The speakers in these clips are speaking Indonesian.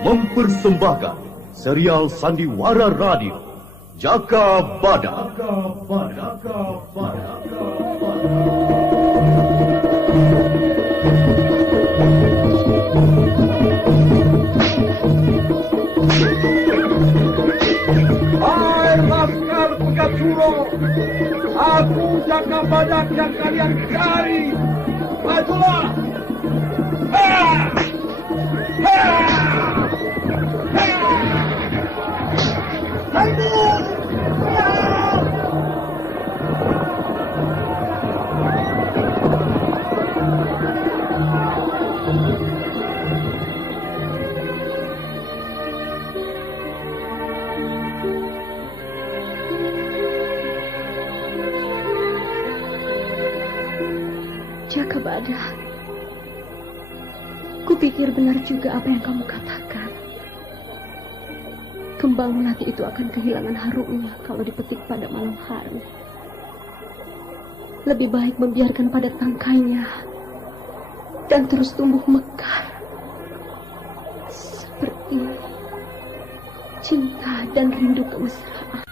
Mempersembahkan serial Sandiwara Radio Jaka Badak. Hai Laskar Pegaturo, aku Jaka Badak yang kalian cari. Majulah! Jaka Badak, kupikir benar juga apa yang kamu katakan. Kembang melati itu akan kehilangan harumnya kalau dipetik pada malam hari. Lebih baik membiarkan pada tangkainya dan terus tumbuh mekar. Seperti cinta dan rindu kemesraan.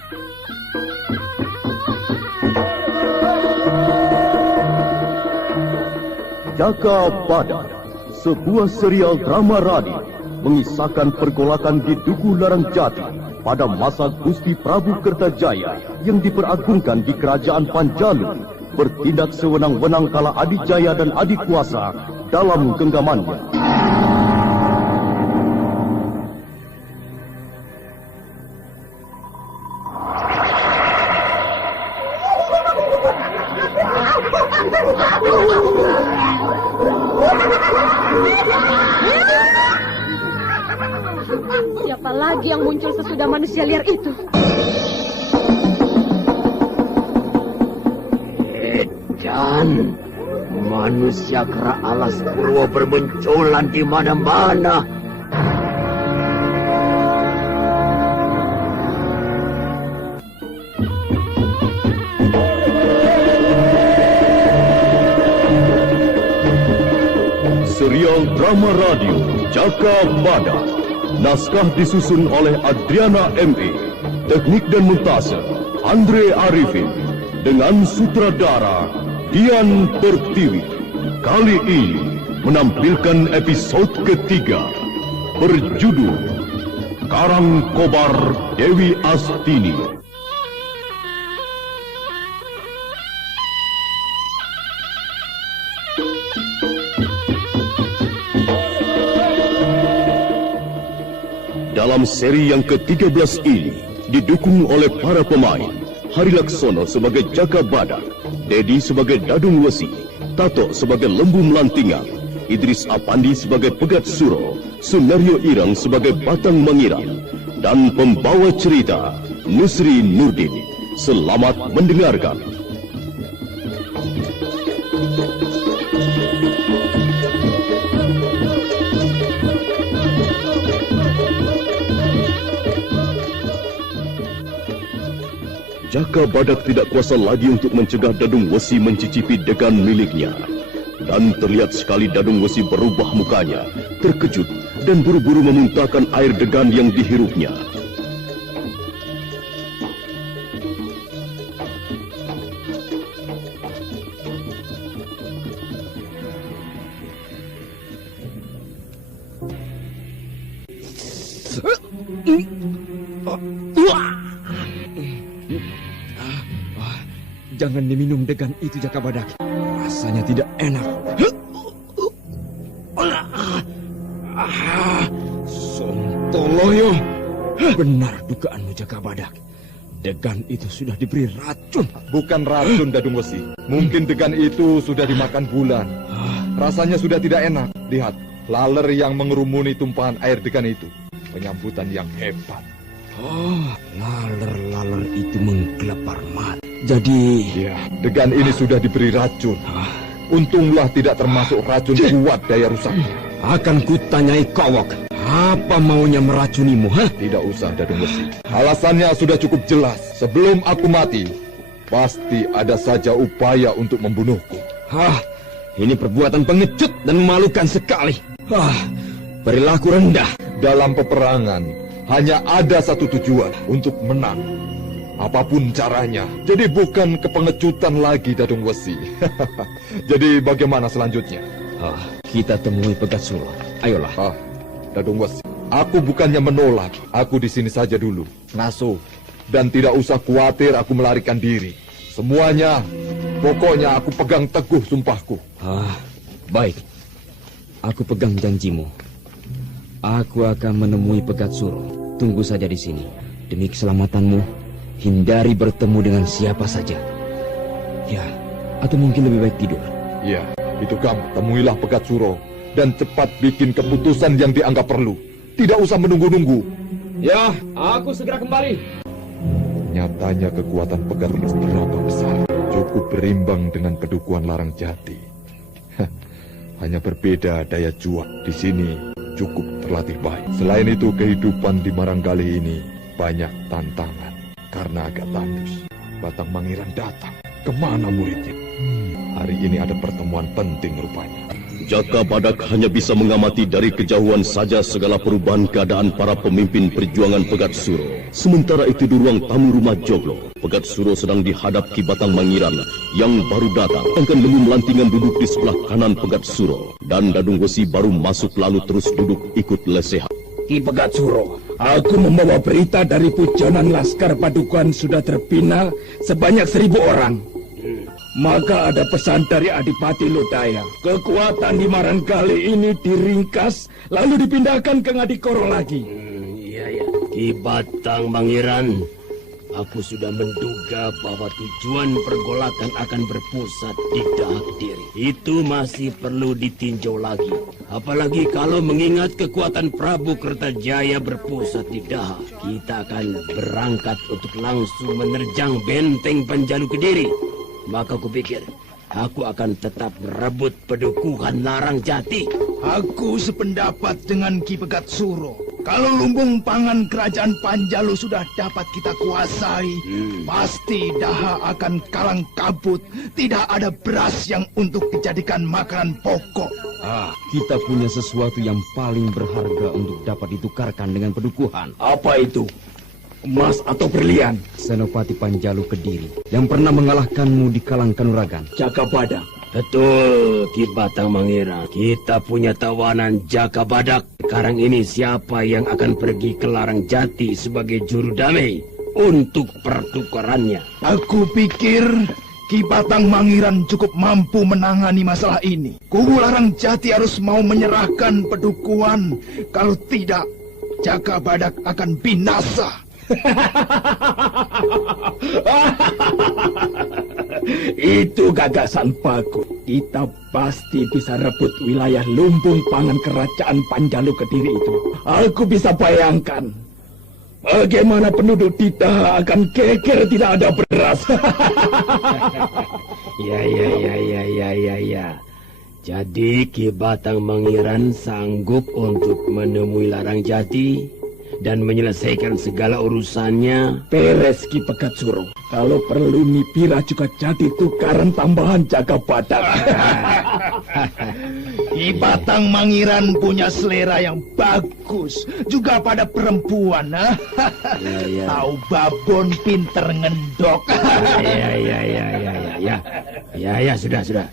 Jaka Badak, sebuah serial drama radio mengisahkan pergolakan di Duku Larang Jati pada masa Gusti Prabu Kertajaya yang diperagungkan di Kerajaan Panjalu, bertindak sewenang-wenang kala Adijaya dan Adikuasa dalam genggamannya. Siapa lagi yang muncul sesudah manusia liar itu? Dan manusia kera alas purwo bermunculan di mana-mana. Serial drama radio Jaka Badak. Naskah disusun oleh Adriana M.E. Teknik dan montase Andre Arifin. Dengan sutradara Dian Pertiwi. Kali ini menampilkan episode ketiga berjudul Karang Kobar Dewi Astini. Dalam seri yang ke-13 ini didukung oleh para pemain Hari Laksono sebagai Jaka Badak, Dedi sebagai Dadung Wesi, Tato sebagai Lembu Melantingan, Idris Apandi sebagai Pegat Suro, Sunario Irang sebagai Batang Mangiran, dan pembawa cerita Nusri Nurdin. Selamat mendengarkan. Jaka Badak tidak kuasa lagi untuk mencegah Dadung Wesi mencicipi degan miliknya. Dan terlihat sekali Dadung Wesi berubah mukanya, terkejut dan buru-buru memuntahkan air degan yang dihirupnya. Jangan diminum degan itu, Jaka Badak. Rasanya tidak enak. Sontoloyo. Benar dugaanmu, Jaka Badak. Degan itu sudah diberi racun. Bukan racun, Dadung Wesi. Mungkin degan itu sudah dimakan bulan. Rasanya sudah tidak enak. Lihat, laler yang mengerumuni tumpahan air degan itu. Penyambutan yang hebat. Oh, laler-laler itu menggelepar mata. Jadi... Ya, degan ini sudah diberi racun. Untunglah tidak termasuk racun kuat daya rusaknya. Akan kutanyai Kowok, apa maunya meracunimu, ha? Tidak usah, Dadung Wesi. Alasannya sudah cukup jelas. Sebelum aku mati, Pasti ada saja upaya untuk membunuhku. Ini perbuatan pengecut dan memalukan sekali. Perilaku rendah. Dalam peperangan, hanya ada satu tujuan, untuk menang. Apapun caranya. Jadi bukan kepengecutan lagi, Dadung Wesi. Jadi bagaimana selanjutnya? Kita temui Pegat Suro. Ayolah. Dadung Wesi, aku bukannya menolak. Aku di sini saja dulu. Ngasuh. Dan tidak usah khawatir aku melarikan diri. Semuanya, pokoknya aku pegang teguh sumpahku. Baik. Aku pegang janjimu. Aku akan menemui Pegat Suro. Tunggu saja di sini. Demi keselamatanmu, hindari bertemu dengan siapa saja. Ya, atau mungkin lebih baik tidur. Ya, itu gampang. Temuilah Pegat Suro dan cepat bikin keputusan yang dianggap perlu. Tidak usah menunggu-nunggu. Ya, aku segera kembali. Nyatanya kekuatan Pegat ini seberapa besar. Cukup berimbang dengan Pedukuhan Larang Jati. Hanya berbeda daya juang. Di sini cukup terlatih baik. Selain itu, kehidupan di Maranggali ini banyak tantangan. Karena agak tandus, Batang Mangiran datang. Kemana muridnya? Hari ini ada pertemuan penting rupanya. Jaka Badak hanya bisa mengamati dari kejauhan saja segala perubahan keadaan para pemimpin perjuangan Pegat Suro. Sementara itu di ruang tamu rumah Joglo, Pegat Suro sedang dihadap Ki Batang Mangiran yang baru datang. Sedangkan Lembu Melantingan duduk di sebelah kanan Pegat Suro. Dan Dadung Wesi baru masuk lalu terus duduk ikut lesehan. Ki Pegat Suro, aku membawa berita dari Pujonan Laskar Padukuhan sudah terpinal sebanyak 1.000 orang. Maka ada pesan dari Adipati Lodaya. Kekuatan di Maranggali ini diringkas, lalu dipindahkan ke Ngadikoro lagi. Iya. Ki Batang Mangiran, aku sudah menduga bahwa tujuan pergolakan akan berpusat di Dahak Kediri. Itu masih perlu ditinjau lagi. Apalagi kalau mengingat kekuatan Prabu Kertajaya berpusat di Dahak. Kita akan berangkat untuk langsung menerjang benteng Panjalu Kediri. Maka kupikir aku akan tetap merebut Pedukuhan Larang Jati. Aku sependapat dengan Ki Pegat Suro. Kalau lumbung pangan kerajaan Panjalu sudah dapat kita kuasai, pasti Daha akan kalang kabut. Tidak ada beras yang untuk dijadikan makanan pokok. Kita punya sesuatu yang paling berharga untuk dapat ditukarkan dengan Pedukuhan. Apa itu? Emas atau berlian? Senopati Panjalu Kediri yang pernah mengalahkanmu di Kalang Kanuragan. Jaka Badak. Betul, Ki Batang Mangiran. Kita punya tawanan Jaka Badak. Sekarang ini siapa yang akan pergi ke Larang Jati sebagai juru damai untuk pertukarannya? Aku pikir Ki Batang Mangiran cukup mampu menangani masalah ini. Kubu Larang Jati harus mau menyerahkan Pedukuhan. Kalau tidak, Jaka Badak akan binasa. Itu gagasan bagus. Kita pasti bisa rebut wilayah lumbung pangan kerajaan Panjalu Kediri itu. Aku bisa bayangkan bagaimana penduduk di Daha akan geger tidak ada beras. Ya. Jadi Ki Batang Mangiran sanggup untuk menemui Larang Jati dan menyelesaikan segala urusannya. Beres Ki Pegat Suro. Kalau perlu Nipira juga jadi tukaran tambahan Jaka Badak. Ki Batang Mangiran punya selera yang bagus. Juga pada perempuan. Tahu babon pinter ngendok. Ya, sudah.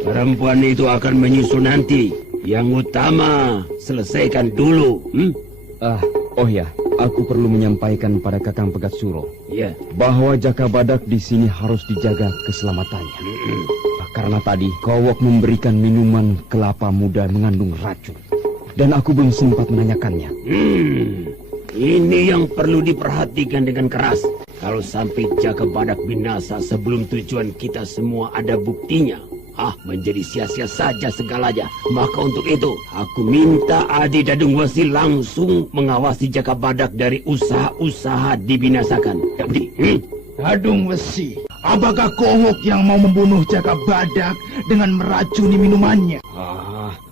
Perempuan itu akan menyusul nanti. Yang utama selesaikan dulu. Oh ya, aku perlu menyampaikan pada Kakang Pegat Suro bahwa Jaka Badak di sini harus dijaga keselamatannya. Karena tadi Kowok memberikan minuman kelapa muda mengandung racun, dan aku belum sempat menanyakannya. Ini yang perlu diperhatikan dengan keras. Kalau sampai Jaka Badak binasa sebelum tujuan kita semua ada buktinya, menjadi sia-sia saja segalanya. Maka untuk itu, aku minta Adi Dadung Wesi langsung mengawasi Jaka Badak dari usaha-usaha dibinasakan. Dadung Wesi, apakah Kowok yang mau membunuh Jaka Badak dengan meracuni minumannya?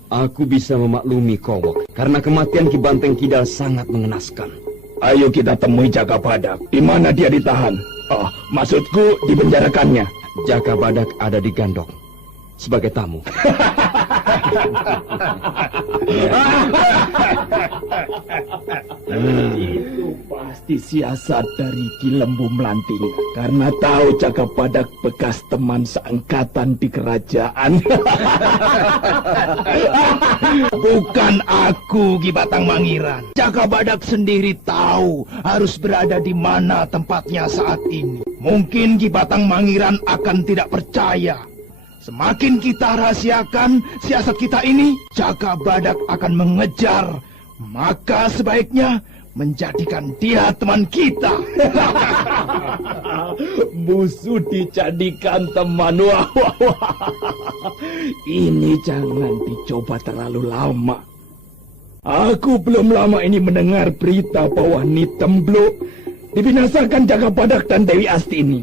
Aku bisa memaklumi Kowok, karena kematian Ki Banteng Kidal sangat mengenaskan. Ayo kita temui Jaka Badak. Di mana dia ditahan? Oh, maksudku dipenjarakannya. Jaka Badak ada di Gandok sebagai tamu. Itu pasti siasat dari Ki Lembu Melanting, karena tahu Jaka Badak bekas teman seangkatan di kerajaan. Bukan aku, Ki Batang Mangiran. Jaka Badak sendiri tahu harus berada di mana tempatnya saat ini. Mungkin Ki Batang Mangiran akan tidak percaya. Semakin kita rahasiakan siasat kita ini, Jaka Badak akan mengejar. Maka sebaiknya menjadikan dia teman kita. Musuh dijadikan teman. Wah, wah, wah. Ini jangan dicoba terlalu lama. Aku belum lama ini mendengar berita bahwa Nitembluk dibinasakan Jaka Badak dan Dewi Astini.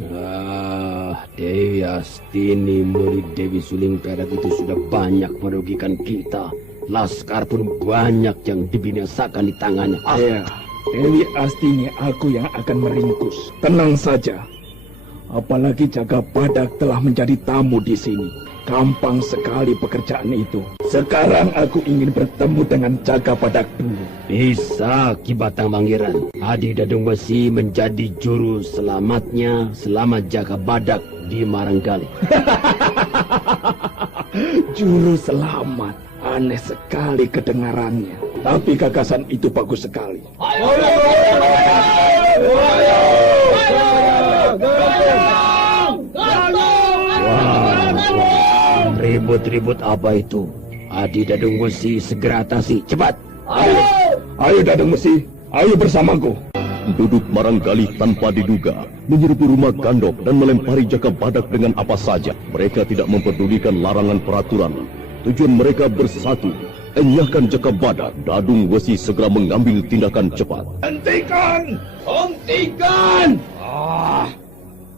Dewi Astini, murid Dewi Suling Perak itu sudah banyak merugikan kita. Laskar pun banyak yang dibinasakan di tangannya. Ya, Dewi Astini aku yang akan meringkus. Tenang saja. Apalagi Jaka Badak telah menjadi tamu di sini. Gampang sekali pekerjaan itu. Sekarang aku ingin bertemu dengan Jaka Badak dulu. Bisa, Ki Batang Mangiran. Adi Dadung Besi menjadi juru selamatnya selama Jaka Badak di Maranggali. Juru selamat. Aneh sekali kedengarannya. Tapi gagasan itu bagus sekali. Ribut-ribut apa itu? Adi Dadung Besi segera atasi. Cepat. Ayo Dadung Besi. Ayo bersamaku. Penduduk Maranggali tanpa diduga menyerbu rumah Gandok dan melempari Jaka Badak dengan apa saja. Mereka tidak mempedulikan larangan peraturan. Tujuan mereka bersatu, enyahkan Jaka Badak. Dadung Besi segera mengambil tindakan cepat. Hentikan! Hentikan!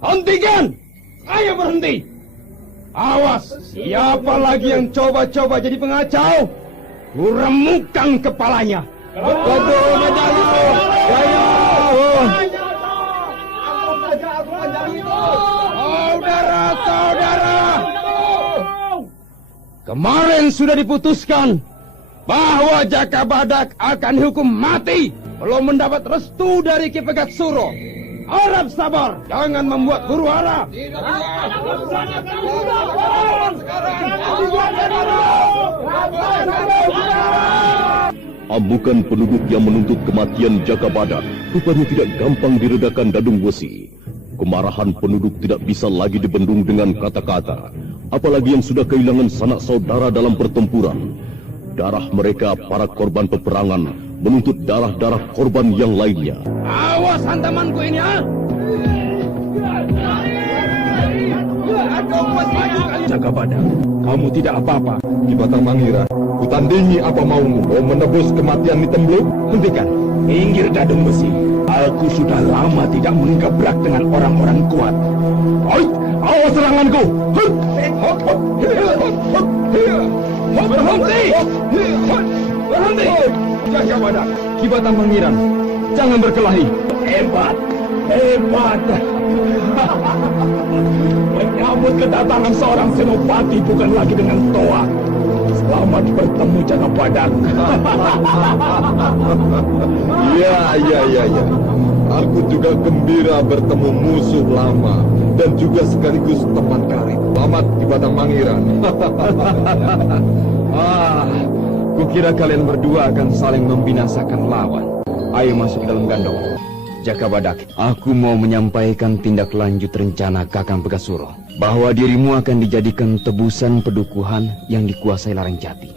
Hentikan! Ayo berhenti! Awas, siapa lagi yang coba-coba jadi pengacau? Kuremukkan kepalanya. Waduh, Majalu! Saudara! Kemarin sudah diputuskan bahwa Jaka Badak akan dihukum mati belum mendapat restu dari Ki Pegat Suro. Harap sabar, jangan membuat huru hara. Amukan penduduk yang menuntut kematian Jaka Badak rupanya tidak gampang diredakan Dadung Besi. Kemarahan penduduk tidak bisa lagi dibendung dengan kata-kata, apalagi yang sudah kehilangan sanak saudara dalam pertempuran. Darah mereka, para korban peperangan, menuntut darah-darah korban yang lainnya. Awas hantamanku ini, ha? Jaka Badak, kamu tidak apa-apa. Ki Batang Mangiran, kutandingi apa maumu? Mau menebus kematian Nitembluk? Hentikan. Minggir Dadung Besi. Aku sudah lama tidak menggebrak dengan orang-orang kuat. Awas seranganku. Berhenti! Berhenti! Jaka Badak, Ki Batang Mangiran, jangan berkelahi. Hebat, hebat. Menyambut kedatangan seorang senopati bukan lagi dengan toa. Selamat bertemu Jaka Badak. Ya. Aku juga gembira bertemu musuh lama dan juga sekaligus teman karib. Selamat Ki Batang Mangiran. Kukira kalian berdua akan saling membinasakan lawan. Ayo masuk ke dalam Gandok. Jaka Badak, aku mau menyampaikan tindak lanjut rencana Kakang Pegat Suro, bahwa dirimu akan dijadikan tebusan pedukuhan yang dikuasai Larang Jati.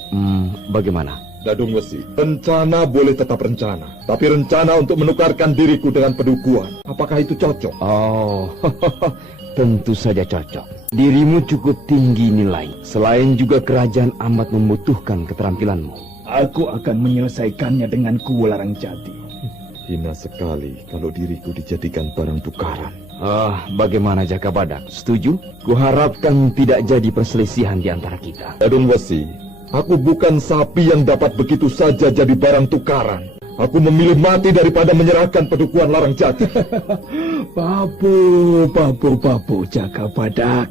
Bagaimana? Dadung Besi, rencana boleh tetap rencana, tapi rencana untuk menukarkan diriku dengan pedukuhan, apakah itu cocok? Oh, tentu saja cocok. Dirimu cukup tinggi nilai. Selain juga kerajaan amat membutuhkan keterampilanmu. Aku akan menyelesaikannya dengan kuwu Larang Jati. Hina sekali kalau diriku dijadikan barang tukaran. Bagaimana Jaka Badak? Setuju? Kuharapkan tidak jadi perselisihan di antara kita. Dadung Besi, aku bukan sapi yang dapat begitu saja jadi barang tukaran. Aku memilih mati daripada menyerahkan Padukuhan Larang Jati. Papu, Jaka Badak.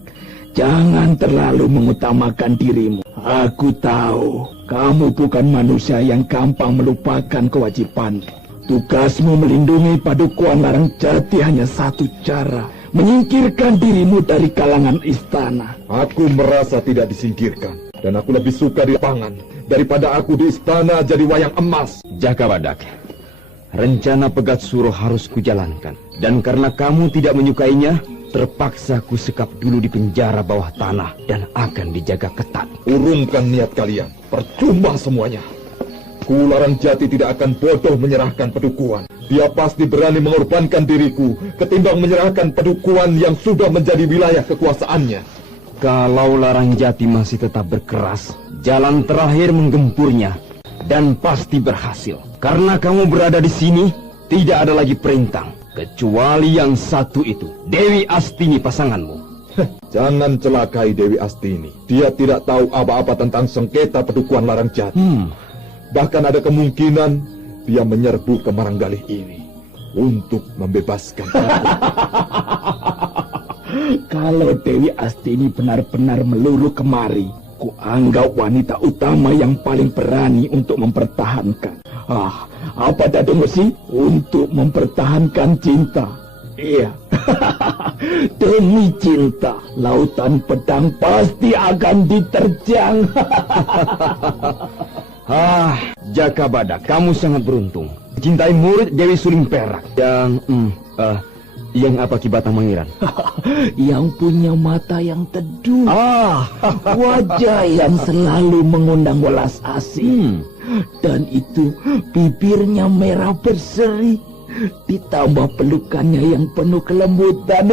Jangan terlalu mengutamakan dirimu. Aku tahu, kamu bukan manusia yang gampang melupakan kewajiban. Tugasmu melindungi Padukuhan Larang Jati hanya satu cara. Menyingkirkan dirimu dari kalangan istana. Aku merasa tidak disingkirkan. Dan aku lebih suka di lapangan daripada aku di istana jadi wayang emas. Jaka Badak, rencana Pegat Suro harus kujalankan. Dan karena kamu tidak menyukainya, terpaksa ku sekap dulu di penjara bawah tanah dan akan dijaga ketat. Urungkan niat kalian, percuma semuanya. Ku Larang Jati tidak akan bodoh menyerahkan Padukuhan. Dia pasti berani mengorbankan diriku ketimbang menyerahkan Padukuhan yang sudah menjadi wilayah kekuasaannya. Kalau Larang Jati masih tetap berkeras, jalan terakhir menggempurnya dan pasti berhasil. Karena kamu berada di sini, tidak ada lagi perintang kecuali yang satu itu, Dewi Astini pasanganmu. Jangan celakai Dewi Astini. Dia tidak tahu apa-apa tentang sengketa Padukuhan Larang Jati. Bahkan ada kemungkinan dia menyerbu ke Maranggalih ini untuk membebaskan aku. Kalau Dewi Astini benar-benar meluruh kemari, kuanggap wanita utama yang paling berani untuk mempertahankan. Apa Dadung Wesi? Untuk mempertahankan cinta. Iya. Demi cinta, lautan pedang pasti akan diterjang. Jaka Badak, kamu sangat beruntung. Cintai murid Dewi Suling Perak yang apa Ki Batang Mangiran? Yang punya mata yang teduh. Wajah yang selalu mengundang welas asih. Dan itu bibirnya merah berseri. Ditambah pelukannya yang penuh kelembutan.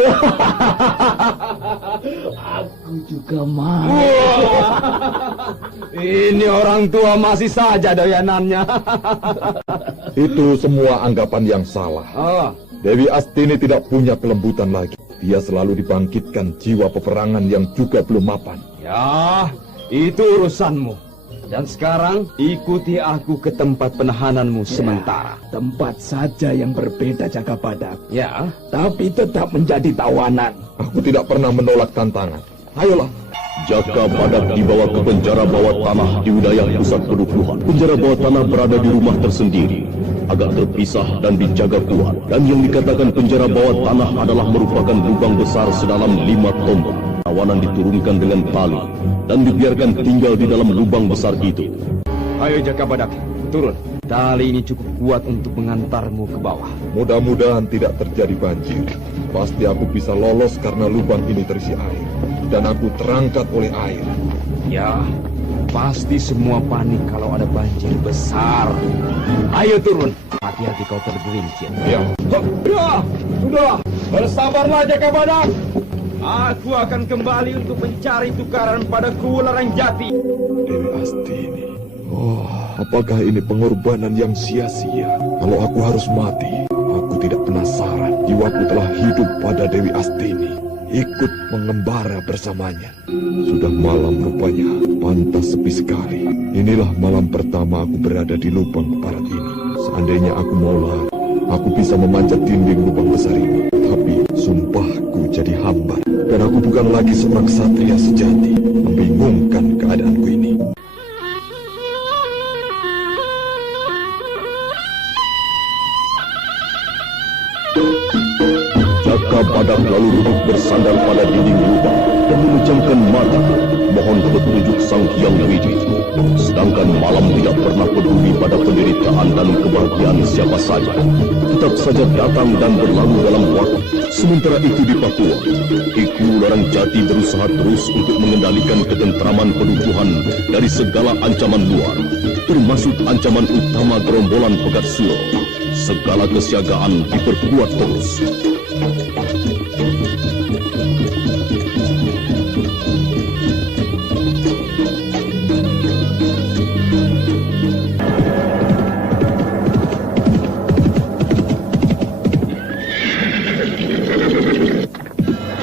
Aku juga mau. Ini orang tua masih saja doyanannya. Itu semua anggapan yang salah. Dewi Astini tidak punya kelembutan lagi. Dia selalu dibangkitkan jiwa peperangan yang juga belum mapan. Ya, itu urusanmu. Dan sekarang ikuti aku ke tempat penahananmu sementara. Tempat saja yang berbeda, Jaka Badak. Ya, tapi tetap menjadi tawanan. Aku tidak pernah menolak tantangan. Ayolah. Jaka Badak dibawa ke penjara bawah tanah di wilayah pusat Pedukuhan. Penjara bawah tanah berada di rumah tersendiri, agak terpisah dan dijaga kuat. Dan yang dikatakan penjara bawah tanah adalah merupakan lubang besar sedalam 5 tombak. Tawanan diturunkan dengan tali dan dibiarkan tinggal di dalam lubang besar itu. Ayo Jaka Badak, turun. Tali ini cukup kuat untuk mengantarmu ke bawah. Mudah-mudahan tidak terjadi banjir. Pasti aku bisa lolos karena lubang ini terisi air. Dan aku terangkat oleh air. Ya, pasti semua panik kalau ada banjir besar. Ayo turun. Hati-hati kau tergelincir. Ya. Sudah. Bersabarlah Jaka Badak. Aku akan kembali untuk mencari tukaran pada Larang Jati. Dewi Astini. Apakah ini pengorbanan yang sia-sia? Kalau aku harus mati, aku tidak penasaran. Jiwaku telah hidup pada Dewi Astini, ikut mengembara bersamanya. Sudah malam rupanya, pantas sepi sekali. Inilah malam pertama aku berada di lubang keparat ini. Seandainya aku mau lari, aku bisa memanjat dinding lubang besar ini. Tapi sumpahku jadi hambar. Dan aku bukan lagi seorang satria sejati. Membingungkan keadaanku ini. Jaka Badak lalu duduk bersandar pada dinding lubang dan memejamkan mata, mohon petunjuk Sang Hyang Widi. Sedangkan malam tidak pernah peduli pada penderitaan dan kebahagiaan siapa saja. Tetap saja datang dan berlalu dalam waktu. Sementara itu di Papua, Ki Larang Jati berusaha terus untuk mengendalikan ketentraman Pedukuhan dari segala ancaman luar, termasuk ancaman utama gerombolan Pegat Suro. Segala kesiagaan diperkuat terus.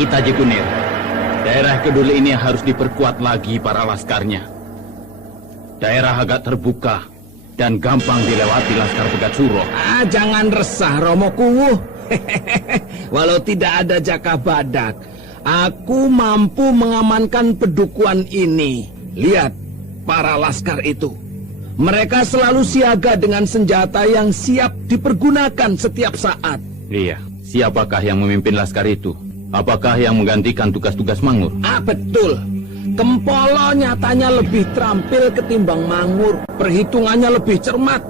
Kita Jekunir, daerah Kedul ini harus diperkuat lagi para laskarnya. Daerah agak terbuka dan gampang dilewati Laskar Pegat Suro. Jangan resah, Romo Kuwu. Walau tidak ada Jaka Badak, aku mampu mengamankan pedukuhan ini. Lihat para laskar itu. Mereka selalu siaga dengan senjata yang siap dipergunakan setiap saat. Iya, siapakah yang memimpin laskar itu? Apakah yang menggantikan tugas-tugas Mangur? Betul. Kempolo nyatanya lebih terampil ketimbang Mangur. Perhitungannya lebih cermat.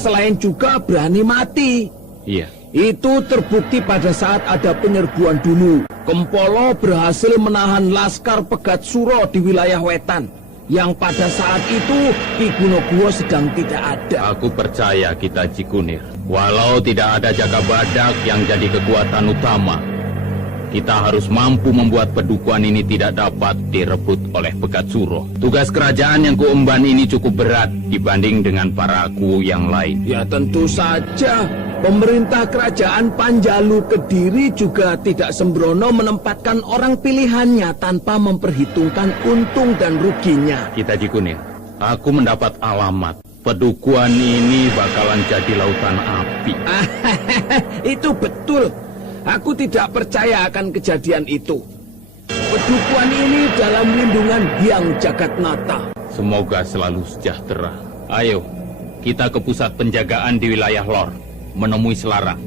Selain juga berani mati. Iya. Itu terbukti pada saat ada penyerbuan dulu. Kempolo berhasil menahan Laskar Pegat Suro di wilayah Wetan, yang pada saat itu Ki Gunogwo sedang tidak ada. Aku percaya kita Ji Kunir. Walau tidak ada Jaka Badak yang jadi kekuatan utama, kita harus mampu membuat pedukuhan ini tidak dapat direbut oleh Pegat Suro. Tugas kerajaan yang kuemban ini cukup berat dibanding dengan para ku yang lain. Ya tentu saja. Pemerintah kerajaan Panjalu Kediri juga tidak sembrono menempatkan orang pilihannya tanpa memperhitungkan untung dan ruginya. Kita Ji Kunir, aku mendapat alamat. Pedukuhan ini bakalan jadi lautan api. Itu betul. Aku tidak percaya akan kejadian itu. Pedukuhan ini dalam lindungan Hyang Jagatnata. Semoga selalu sejahtera. Ayo, kita ke pusat penjagaan di wilayah Lor, menemui Selarang.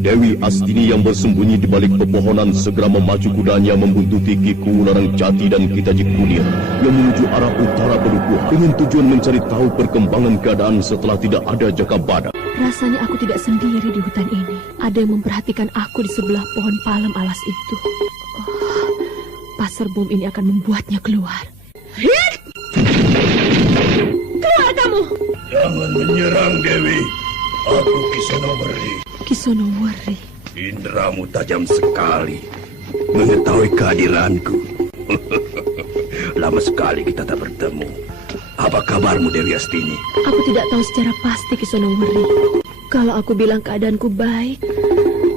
Dewi Astini yang bersembunyi di balik pepohonan segera memacu kudanya membuntuti Ki Kuwu Larang Jati dan Kita Ji Kunir yang menuju arah utara pedukuhan dengan tujuan mencari tahu perkembangan keadaan setelah tidak ada Jaka Badak. Rasanya aku tidak sendiri di hutan ini. Ada yang memperhatikan aku di sebelah pohon palem alas itu. Pasar bom ini akan membuatnya keluar. Hit! Keluar kamu! Jangan menyerang, Dewi. Aku Kisonoweri. Kisonoweri. Indramu tajam sekali mengetahui kehadiranku. Lama sekali kita tak bertemu. Apa kabarmu, Dewi Astini? Aku tidak tahu secara pasti, Kisonoweri. Kalau aku bilang keadaanku baik,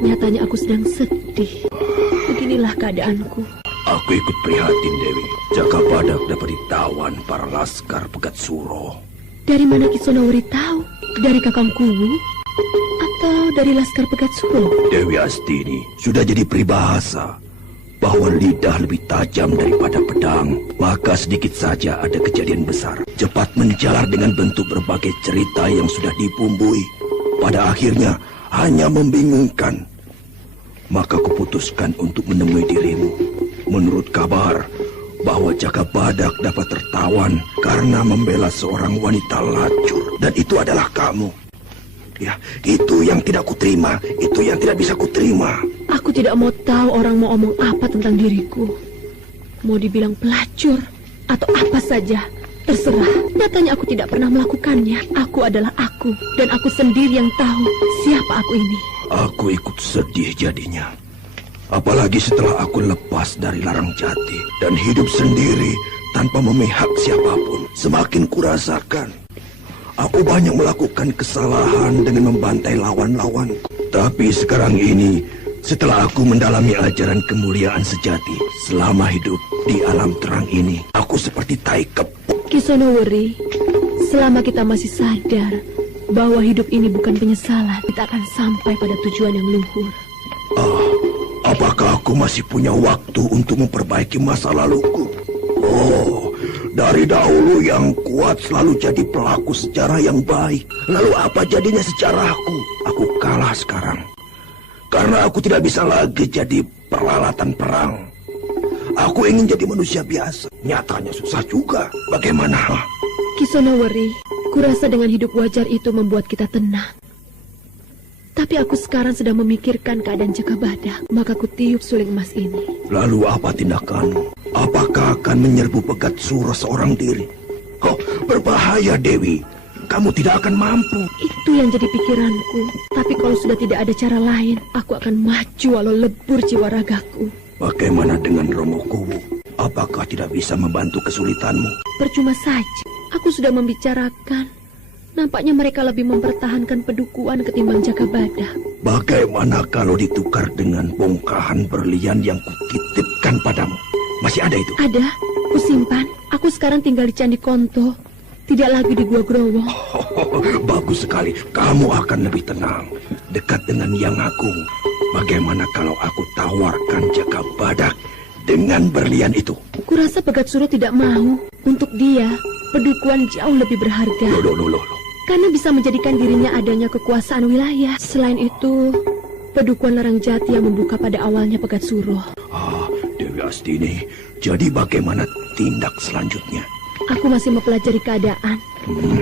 nyatanya aku sedang sedih. Beginilah keadaanku. Aku ikut prihatin, Dewi. Jaka Badak dapat ditawan para Laskar Pegat Suro. Dari mana Kisonoweri tahu? Dari Kakang Kuwu? Atau dari Laskar Pegat Suro? Dewi Astini sudah jadi peribahasa bahwa lidah lebih tajam daripada pedang. Maka sedikit saja ada kejadian besar cepat menjalar dengan bentuk berbagai cerita yang sudah dibumbui. Pada akhirnya hanya membingungkan. Maka kuputuskan untuk menemui dirimu. Menurut kabar bahwa Jaka Badak dapat tertawan karena membela seorang wanita lacur, dan itu adalah kamu. Ya, itu yang tidak kuterima, itu yang tidak bisa kuterima. Aku tidak mau tahu orang mau omong apa tentang diriku. Mau dibilang pelacur atau apa saja, terserah. Nyatanya aku tidak pernah melakukannya. Aku adalah aku, dan aku sendiri yang tahu siapa aku ini. Aku ikut sedih jadinya. Apalagi setelah aku lepas dari Larang Jati dan hidup sendiri tanpa memihak siapapun. Semakin kurasakan aku banyak melakukan kesalahan dengan membantai lawan-lawanku. Tapi sekarang ini, setelah aku mendalami ajaran kemuliaan sejati selama hidup di alam terang ini, aku seperti tai kepuk. Kisonoweri, selama kita masih sadar bahwa hidup ini bukan penyesalan, kita akan sampai pada tujuan yang luhur. Apakah aku masih punya waktu untuk memperbaiki masa laluku? Oh, dari dahulu yang kuat selalu jadi pelaku sejarah yang baik. Lalu apa jadinya sejarahku? Aku kalah sekarang. Karena aku tidak bisa lagi jadi peralatan perang. Aku ingin jadi manusia biasa. Nyatanya susah juga. Bagaimana? Kisonoweri, kurasa dengan hidup wajar itu membuat kita tenang. Tapi aku sekarang sedang memikirkan keadaan Jaka Badak. Maka ku tiup suling emas ini. Lalu apa tindakanmu? Apakah akan menyerbu Pegat Suro seorang diri? Oh, berbahaya, Dewi. Kamu tidak akan mampu. Itu yang jadi pikiranku. Tapi kalau sudah tidak ada cara lain, aku akan maju walau lebur jiwa ragaku. Bagaimana dengan Romo Kuwu? Apakah tidak bisa membantu kesulitanmu? Percuma saja. Aku sudah membicarakan. Nampaknya mereka lebih mempertahankan pedukuhan ketimbang Jaka Badak. Bagaimana kalau ditukar dengan bongkahan berlian yang kutitipkan padamu? Masih ada itu? Ada, kusimpan. Aku sekarang tinggal di Candi Konto. Tidak lagi di Gua Growong. Bagus sekali. Kamu akan lebih tenang. Dekat dengan Yang Agung. Bagaimana kalau aku tawarkan Jaka Badak dengan berlian itu? Kurasa Pegat Suro tidak mau. Untuk dia, pedukuhan jauh lebih berharga. Loh. Karena bisa menjadikan dirinya adanya kekuasaan wilayah. Selain itu, pedukuhan Larang Jati yang membuka pada awalnya Pegat Suro. Dewi Astini, jadi bagaimana tindak selanjutnya? Aku masih mempelajari keadaan.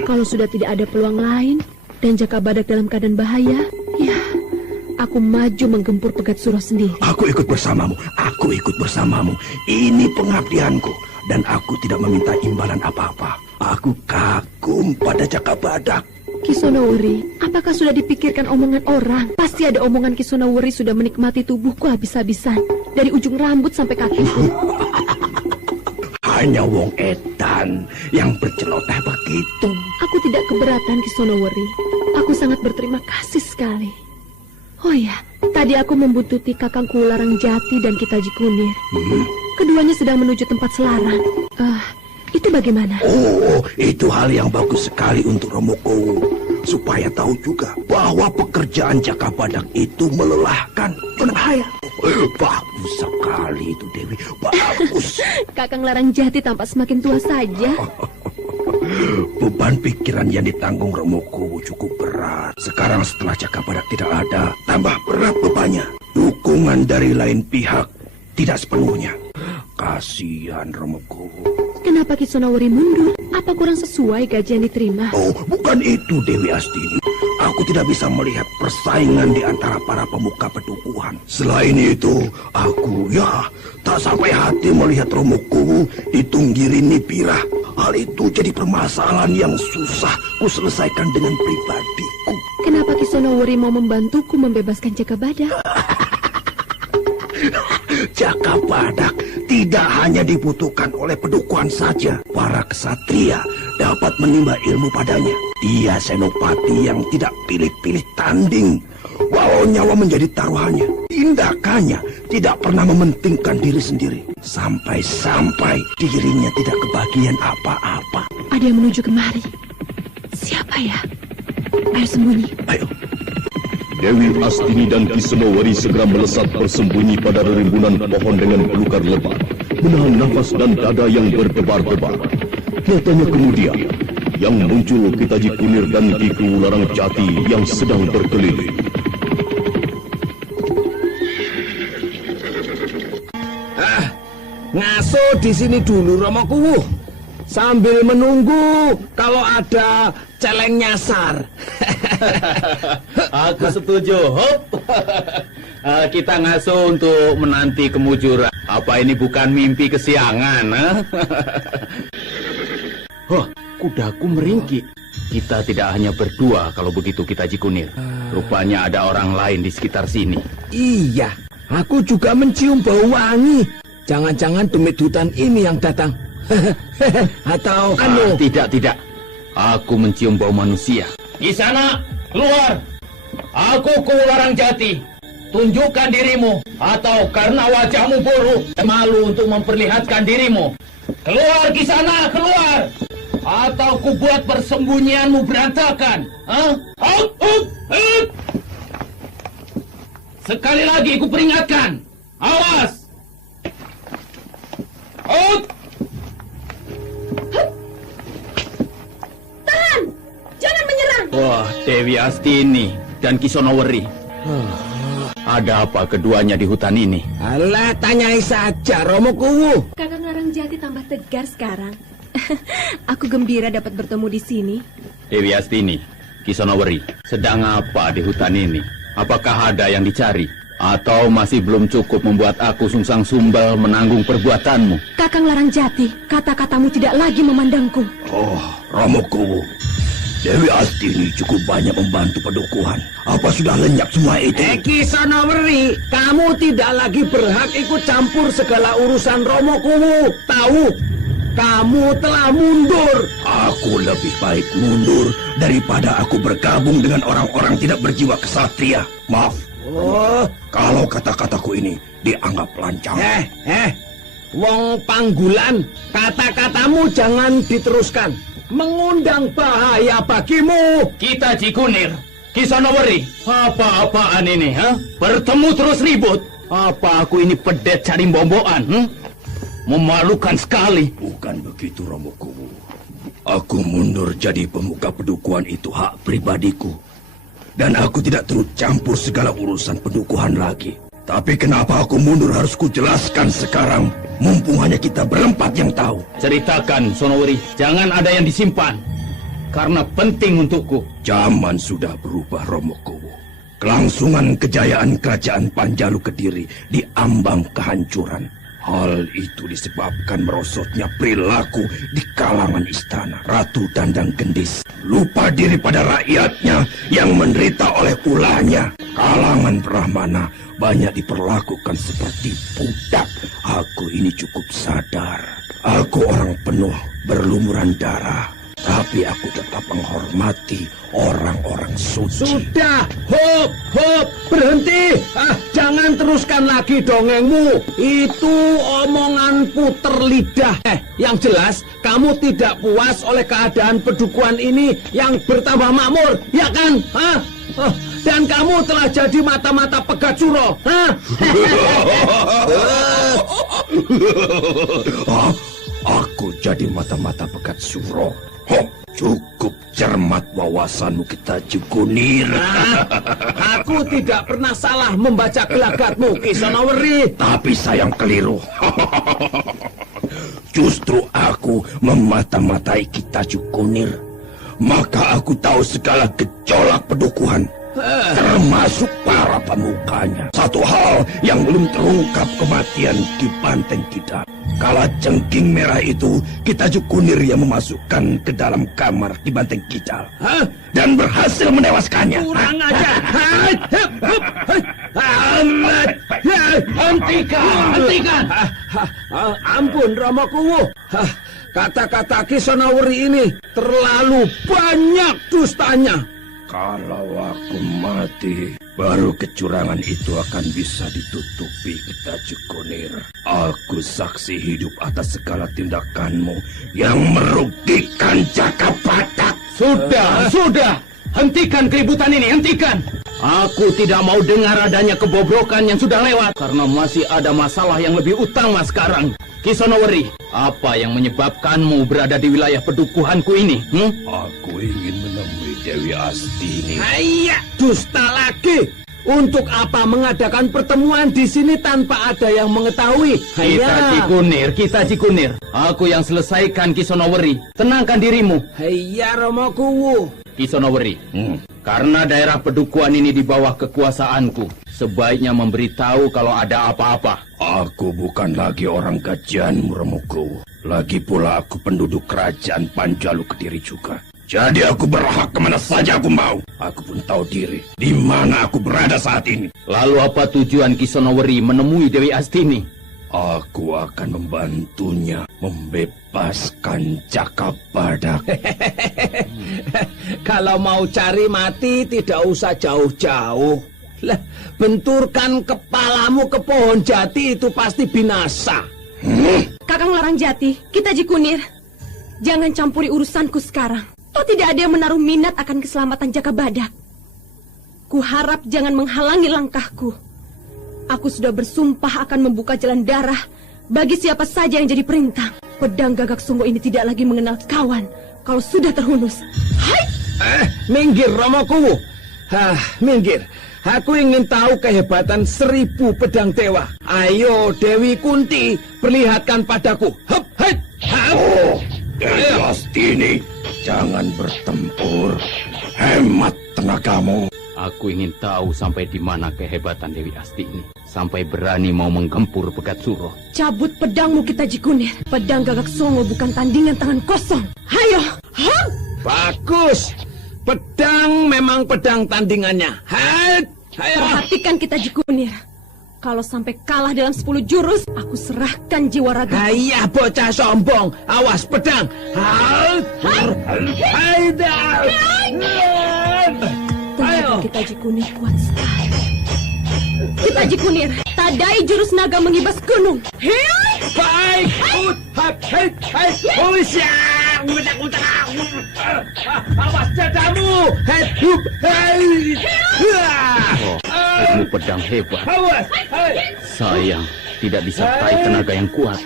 Kalau sudah tidak ada peluang lain dan Jaka Badak dalam keadaan bahaya, ya, aku maju menggempur Pegat Suro sendiri. Aku ikut bersamamu. Ini pengabdianku dan aku tidak meminta imbalan apa-apa. Aku kagum pada Jaka Badak. Kisonowuri, apakah sudah dipikirkan omongan orang? Pasti ada omongan Kisonowuri sudah menikmati tubuhku habis-habisan. Dari ujung rambut sampai kakiku. Hanya wong edan yang berceloteh begitu. Aku tidak keberatan Kisonowuri. Aku sangat berterima kasih sekali. Oh ya, tadi aku membuntuti kakangku Larang Jati dan Kitaji Kunir. Keduanya sedang menuju tempat selarang. Itu bagaimana? Oh, itu hal yang bagus sekali untuk Romokowo. Supaya tahu juga bahwa pekerjaan Jaka Badak itu melelahkan, berbahaya. Bagus sekali itu, Dewi. Bagus. Kakang Larang Jati tampak semakin tua saja. Beban pikiran yang ditanggung Romokowo cukup berat. Sekarang setelah Jaka Badak tidak ada, tambah berat bebannya. Dukungan dari lain pihak tidak sepenuhnya. Kasihan Romokowo. Kenapa Kisonowuri mundur? Apa kurang sesuai gaji yang diterima? Oh, bukan itu, Dewi Astini. Aku tidak bisa melihat persaingan di antara para pemuka pedukuhan. Selain itu, aku tak sampai hati melihat Romokowo ditunggirin Nipirah. Hal itu jadi permasalahan yang susah ku selesaikan dengan pribadiku. Kenapa Kisonowuri mau membantuku membebaskan Jaka Badak? Jaka Badak tidak hanya dibutuhkan oleh pedukuhan saja. Para kesatria dapat menimba ilmu padanya. Dia senopati yang tidak pilih-pilih tanding. Walau nyawa menjadi taruhannya, tindakannya tidak pernah mementingkan diri sendiri. Sampai-sampai dirinya tidak kebagian apa-apa. Ada yang menuju kemari. Siapa ya? Ayo sembunyi. Ayo. Dewi Astini dan Kisonowuri segera melesat bersembunyi pada rimbunan pohon dengan belukar lebat, menahan nafas dan dada yang berdebar-debar. Nyatanya kemudian, yang muncul Kitaji Kunir dan Kiku Larang Jati yang sedang berkeliling. Ngaso di sini dulu Romokowo, sambil menunggu kalau ada celeng nyasar. Aku setuju, Hop. Kita ngaso untuk menanti kemujuran. Apa ini bukan mimpi kesiangan? Kudaku meringkik. Kita tidak hanya berdua kalau begitu, Kitaji Kunir. Rupanya ada orang lain di sekitar sini. Iya, aku juga mencium bau wangi. Jangan-jangan demit hutan ini yang datang. Atau Tidak. Aku mencium bau manusia. Di sana, keluar. Aku Larang Jati. Tunjukkan dirimu. Atau karena wajahmu buruk, malu untuk memperlihatkan dirimu. Keluar di sana, keluar. Atau ku buat persembunyianmu berantakan. Sekali lagi ku peringatkan. Awas. Tahan! Jangan menyerang! Wah, Dewi Astini dan Kisonowuri. Ada apa keduanya di hutan ini? alah, tanyai saja Romokowo. Kakang Larang Jati tambah tegar sekarang. Aku gembira dapat bertemu di sini. Dewi Astini, Kisonowuri, sedang apa di hutan ini? Apakah ada yang dicari? Atau masih belum cukup membuat aku sungsang sumbal menanggung perbuatanmu? Kakang Larang Jati, kata-katamu tidak lagi memandangku. Oh, Romokowo. Dewi Astini cukup banyak membantu pedukuhan. Apa sudah lenyap semua itu? Kisonowuri, kamu tidak lagi berhak ikut campur segala urusan Romokowo. Tahu? Kamu telah mundur. Aku lebih baik mundur daripada aku bergabung dengan orang-orang tidak berjiwa kesatria. Maaf. Oh, kalau kata-kataku ini dianggap lancang. Wong Panggulan, kata-katamu jangan diteruskan. mengundang bahaya bagimu. Kita Cikunir, Kisonoweri, apa-apaan ini, ha? Bertemu terus ribut. Apa aku ini pedet cari bomboan, Memalukan sekali. Bukan begitu, Romokuwu. Aku mundur jadi pemuka pedukuhan itu hak pribadiku. Dan aku tidak turut campur segala urusan pedukuhan lagi. Tapi kenapa aku mundur harus kujelaskan sekarang, mumpung hanya kita berempat yang tahu. Ceritakan, Sonoweri, jangan ada yang disimpan. Karena penting untukku. Zaman sudah berubah, Romokuwu. Kelangsungan kejayaan kerajaan Panjalu Kediri diambang kehancuran. Hal itu disebabkan merosotnya perilaku di kalangan istana. Ratu Dandang Gendis lupa diri pada rakyatnya yang menderita oleh ulahnya. Kalangan Brahmana banyak diperlakukan seperti budak. Aku ini cukup sadar. Aku orang penuh berlumuran darah. Tapi aku tetap menghormati orang-orang suci. Sudah, hop, berhenti. Jangan teruskan lagi dongengmu. Itu omongan puter lidah. Yang jelas, kamu tidak puas oleh keadaan pedukuhan ini yang bertambah makmur, ya kan? Dan kamu telah jadi mata-mata Pegat Suro. Aku jadi mata-mata Pegat Suro. Cukup cermat wawasanmu, kita Cikunir. Aku tidak pernah salah membaca gelagatmu, Kisonoweri. Tapi sayang keliru. Justru aku memata-matai kita Cikunir. Maka aku tahu segala gejolak pedukuhan, termasuk para pemukanya. Satu hal yang belum terungkap, kematian Ki Banteng Kidal. Kala jengking merah itu, kita Cikunir yang memasukkan ke dalam kamar Ki Banteng Kidal dan berhasil menewaskannya. Kurang aja. Hentikan. Ampun, Romokuwu. Kata-kata Kisonoweri ini terlalu banyak dustanya. Kalau aku mati, baru kecurangan itu akan bisa ditutupi, kita Cikunir. Aku saksi hidup atas segala tindakanmu yang merugikan Jakabadak. Sudah. Hentikan keributan ini, hentikan. Aku tidak mau dengar adanya kebobrokan yang sudah lewat. Karena masih ada masalah yang lebih utama sekarang. Kisonoweri, apa yang menyebabkanmu berada di wilayah pedukuhanku ini? Aku ingin menemui Dewi Astini. Iya, dusta lagi. Untuk apa mengadakan pertemuan di sini tanpa ada yang mengetahui? Kita Cikunir. Aku yang selesaikan, Kisonoweri. Tenangkan dirimu. Iya, Romokuwu. Kisonoweri, karena daerah pedukuhan ini di bawah kekuasaanku, sebaiknya memberitahu kalau ada apa-apa. Aku bukan lagi orang gajianmu, Romokuwu. Lagi pula aku penduduk kerajaan Panjalu Kediri juga. Jadi aku berhak kemana saja aku mau. Aku pun tahu diri di mana aku berada saat ini. Lalu apa tujuan Kisonoweri menemui Dewi Astini? Aku akan membantunya membebaskan Jakabadak. Kalau mau cari mati tidak usah jauh-jauh. Lah, benturkan kepalamu ke pohon jati itu pasti binasa. Kakang Larangjati, kita Cikunir. Jangan campuri urusanku sekarang. Toh tidak ada yang menaruh minat akan keselamatan Jakabadak. Kuharap jangan menghalangi langkahku. Aku sudah bersumpah akan membuka jalan darah bagi siapa saja yang jadi perintang. Pedang Gagak Sunggo ini tidak lagi mengenal kawan kalau sudah terhunus. Hai! Minggir, Romokuwu. Minggir. Aku ingin tahu kehebatan 1000 pedang dewa. Ayo, Dewi Kunti, perlihatkan padaku. Hup, hai! Dewi Astini, jangan bertempur. Hemat tenagamu. Aku ingin tahu sampai di mana kehebatan Dewi Astini. Sampai berani mau menggempur Pegat Suro. Cabut pedangmu, kita Cikunir. Pedang Gagak Sunggo bukan tandingan tangan kosong. Hayo! Bagus. Pedang memang pedang tandingannya. Hai! Perhatikan, kita Cikunir. Kalau sampai kalah dalam 10 jurus, aku serahkan jiwa raga. Ayah bocah sombong. Awas pedang. Tenaga kita Cikunir kuat sekali. Kita Cikunir, tadai jurus naga mengibas gunung. Baik. Usiar. Awas dadamu. Hidup. Ilmu pedang hebat. Awas. Sayang, tidak disertai tenaga yang kuat.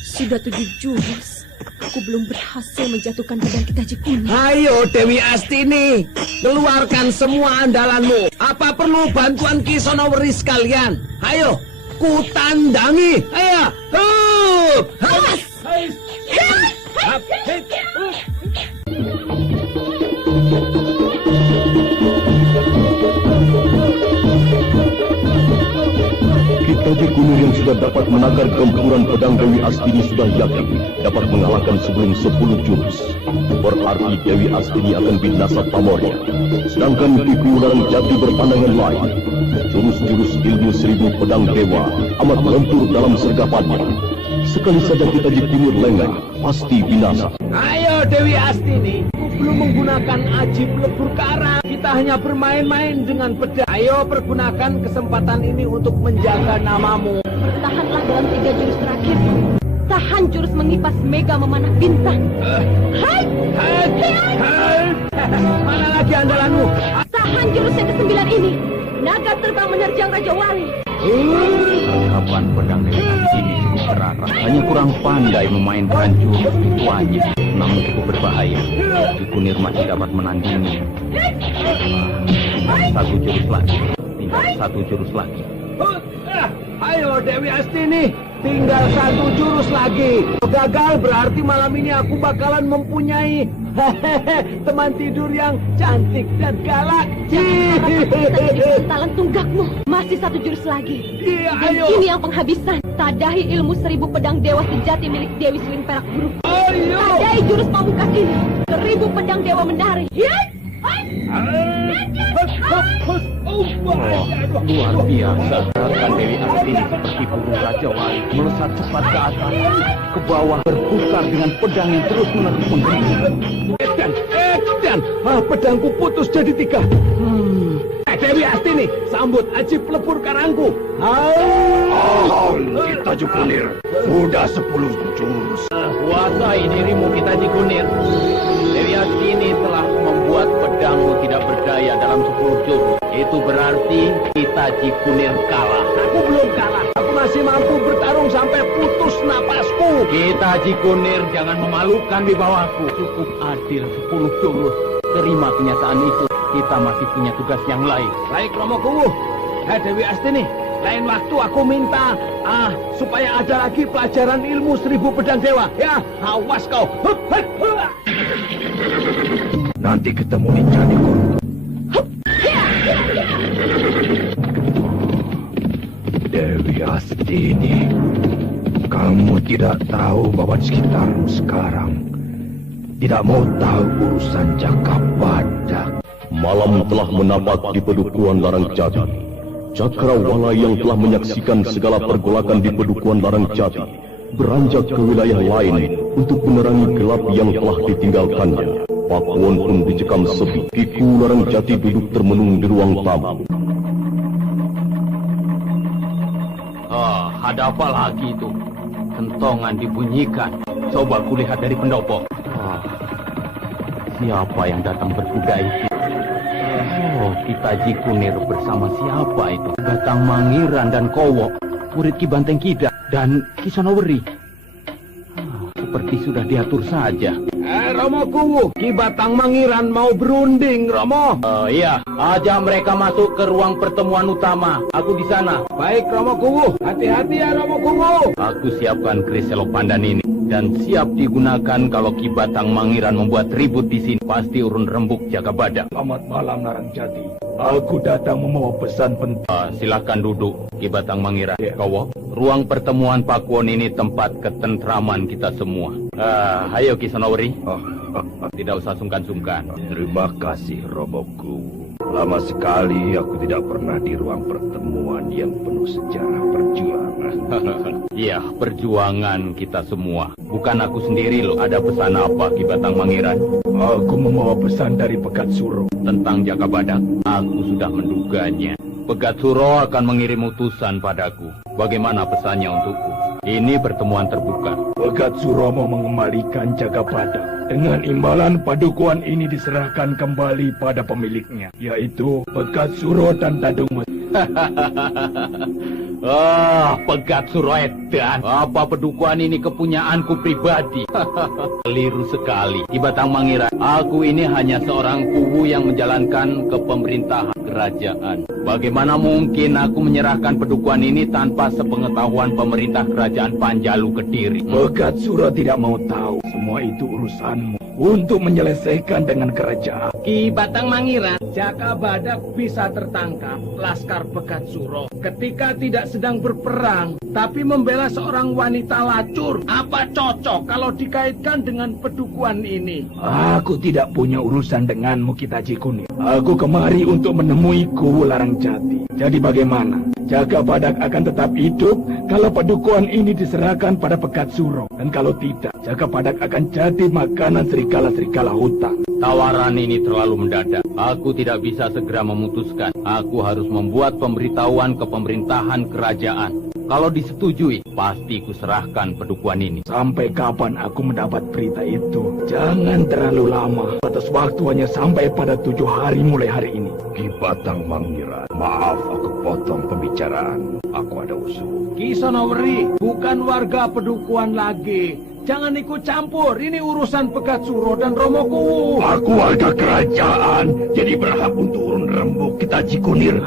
Sudah 7 jurus. Aku belum berhasil menjatuhkan pedang Kitaji Kuning. Ayo Dewi Astini, keluarkan semua andalanmu. Apa perlu bantuan Ki Sonoweri sekalian? Ayo, ku tandangi. Ayo. Awas. Kitaji Kunir yang sudah dapat menakar gempuran pedang Dewi Astini sudah yakin dapat mengalahkan sebelum 10 jurus. Berarti Dewi Astini akan binasa pamornya. Sedangkan Kiku Larang Jati berpandangan lain. Jurus-jurus ilmu 1000 pedang dewa amat lentur dalam sergapannya. Sekali saja Kitaji Kunir lengah, pasti binasa. Ayo Dewi Astini, ku belum menggunakan aji pelebur karang. Kita hanya bermain-main dengan pedang. Ayo pergunakan kesempatan ini untuk menjaga namamu. Bertahanlah dalam 3 jurus terakhir. Tahan jurus mengipas mega memanah bintang. Hai! Mana lagi andalanmu? Tahan jurus yang ke-9 ini. Naga terbang menerjang Raja Wali. Kapan pedang Dewi Astini cukup terarah. Hanya kurang pandai memainkan jurus tuanya. Namun cukup berbahaya. Ki Kunir masih dapat menandingi. Tinggal 1 jurus lagi. Tinggal 1 jurus lagi. Ayo Dewi Astini, tinggal 1 jurus lagi. Gagal berarti malam ini aku bakalan mempunyai teman tidur yang cantik dan galak. Talan tunggakmu. Masih 1 jurus lagi. Dan ini yang penghabisan. Tadahi ilmu 1000 pedang dewa sejati milik Dewi Suling Perak Buruk. Tadahi jurus pamungkas ini. 1000 pedang dewa menari. Luar biasa. Gerakan Dewi Astini seperti burung Raja Wali, melesat cepat ke atas, ke bawah, berputar dengan pedang yang terus-menerus menggeliat. Edan, pedangku putus jadi 3. Dewi Astini, sambut aji pelebur karangku. Kitaji Kunir, sudah 10 jurus. Kuasai dirimu, Kitaji Kunir. Dewi Astini telah membuat pedangmu tidak berdaya dalam 10 jurus. Itu berarti Kitaji Kunir kalah. Aku belum kalah. Aku masih mampu bertarung sampai putus napasku. Kitaji Kunir, jangan memalukan di bawahku. Cukup adil 10 jurus. Terima kenyataan itu. Kita masih punya tugas yang lain. Baik Romo Kuwu. Dewi Astini, lain waktu aku minta supaya ada lagi pelajaran ilmu 1000 pedang dewa. Ya, awas kau. Nanti ketemu di Candikon. Dewi Astini, kamu tidak tahu bahwa di sekitarmu sekarang tidak mau tahu urusan Jakabadak. Malam telah menapak di pedukuhan Larang Jati. Cakrawala yang telah menyaksikan segala pergolakan di pedukuhan Larang Jati beranjak ke wilayah lain untuk menerangi gelap yang telah ditinggalkannya. Pakuwon pun dicekam sepi. Kiku Larang Jati duduk termenung di ruang tamu. Ada apa lagi itu? Kentongan dibunyikan. Coba kulihat dari pendopo. Siapa yang datang berkuda itu? Kitaji Kunir bersama siapa itu? Batang Mangiran dan Kowo, murid Ki Banteng Kida dan Ki Sonoweri. Seperti sudah diatur saja. Romo Kuwu, Ki Batang Mangiran mau berunding, Romo. Iya, ajak mereka masuk ke ruang pertemuan utama. Aku di sana. Baik, Romo Kuwu. Hati-hati ya, Romo Kuwu. Aku siapkan keris selok pandan ini dan siap digunakan kalau Ki Batang Mangiran membuat ribut di sini. Pasti urun rembuk Jakabadak. Selamat malam Larang Jati. Aku datang membawa pesan penting. Silakan duduk, Ki Batang Mangiran. Kowo, ruang pertemuan Pakuwon ini tempat ketentraman kita semua. Ayo Ki Sonoweri. Tidak usah sungkan-sungkan. Terima kasih Romoku. Lama sekali aku tidak pernah di ruang pertemuan yang penuh sejarah perjuangan. Iya, perjuangan kita semua. Bukan aku sendiri loh. Ada pesan apa Ki Batang Mangiran? Aku membawa pesan dari Pegat Suro. Tentang Jakabadak. Aku sudah menduganya. Pegat Suro akan mengirim utusan padaku. Bagaimana pesannya untukku? Ini pertemuan terbuka. Pegat Suro mau mengembalikan Jagabadak. Dengan imbalan padukuan ini diserahkan kembali pada pemiliknya, yaitu Pegat Suro dan Dadung Wesi. Pegat Suro edan. Apa pedukuhan ini kepunyaanku pribadi? Keliru sekali. Ki Batang Mangiran, aku ini hanya seorang kuwu yang menjalankan kepemerintahan kerajaan. Bagaimana mungkin aku menyerahkan pedukuhan ini tanpa sepengetahuan pemerintah kerajaan Panjalu Kediri? Pegat Suro tidak mau tahu. Semua itu urusanmu untuk menyelesaikan dengan kerajaan. Ki Batang Mangiran, Jagabadak bisa tertangkap Laskar Pegat Suro ketika tidak sedang berperang, tapi membela seorang wanita lacur. Apa cocok kalau dikaitkan dengan pedukuhan ini? Aku tidak punya urusan denganmu, Kitaji Kunir. Aku kemari untuk menemui Kuwu Larang Jati. Jadi bagaimana? Jagabadak akan tetap hidup kalau pedukuhan ini diserahkan pada Pegat Suro. Dan kalau tidak, Jagabadak akan jadi makanan serigala-serigala hutan. Tawaran ini terlalu mendadak. Aku tidak bisa segera memutuskan. Aku harus membuat pemberitahuan ke pemerintahan kerajaan. Kalau disetujui, pasti kuserahkan pedukuhan ini. Sampai kapan aku mendapat berita itu? Jangan terlalu lama. Batas waktu hanya sampai pada 7 hari mulai hari ini. Ki Batang Mangiran, maaf aku potong pembicaraan. Aku ada usul. Ki Sonoweri, bukan warga pedukuhan lagi. Jangan ikut campur, ini urusan Pegat Suro dan Romo Kuwu. Aku warga kerajaan, jadi berhak untuk urun rembuk Kitaji Kunir.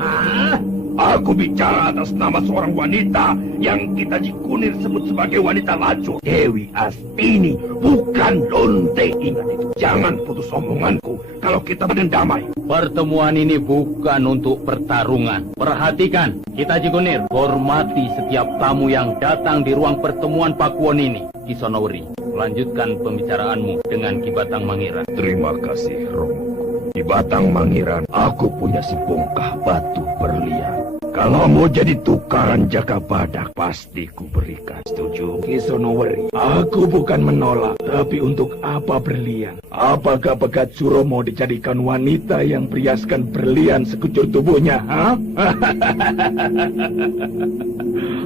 Aku bicara atas nama seorang wanita yang Kitaji Kunir sebut sebagai wanita lacur. Dewi Astini, bukan Lonte. Ingat itu, jangan putus omonganku kalau kita berdamai. Pertemuan ini bukan untuk pertarungan. Perhatikan, Kitaji Kunir, hormati setiap tamu yang datang di ruang pertemuan Pakuwon ini. Ki Sonoweri, lanjutkan pembicaraanmu dengan Ki Batang Mangiran. Terima kasih, Romoku. Di Batang Mangiran, aku punya si bongkah batu berlian. Kalau mau jadi tukaran Jagabadak, pasti ku berikan. Setuju? Ki Sonoweri, aku bukan menolak, tapi untuk apa berlian? Apakah Pegat Suro mau dijadikan wanita yang beriaskan berlian sekujur tubuhnya?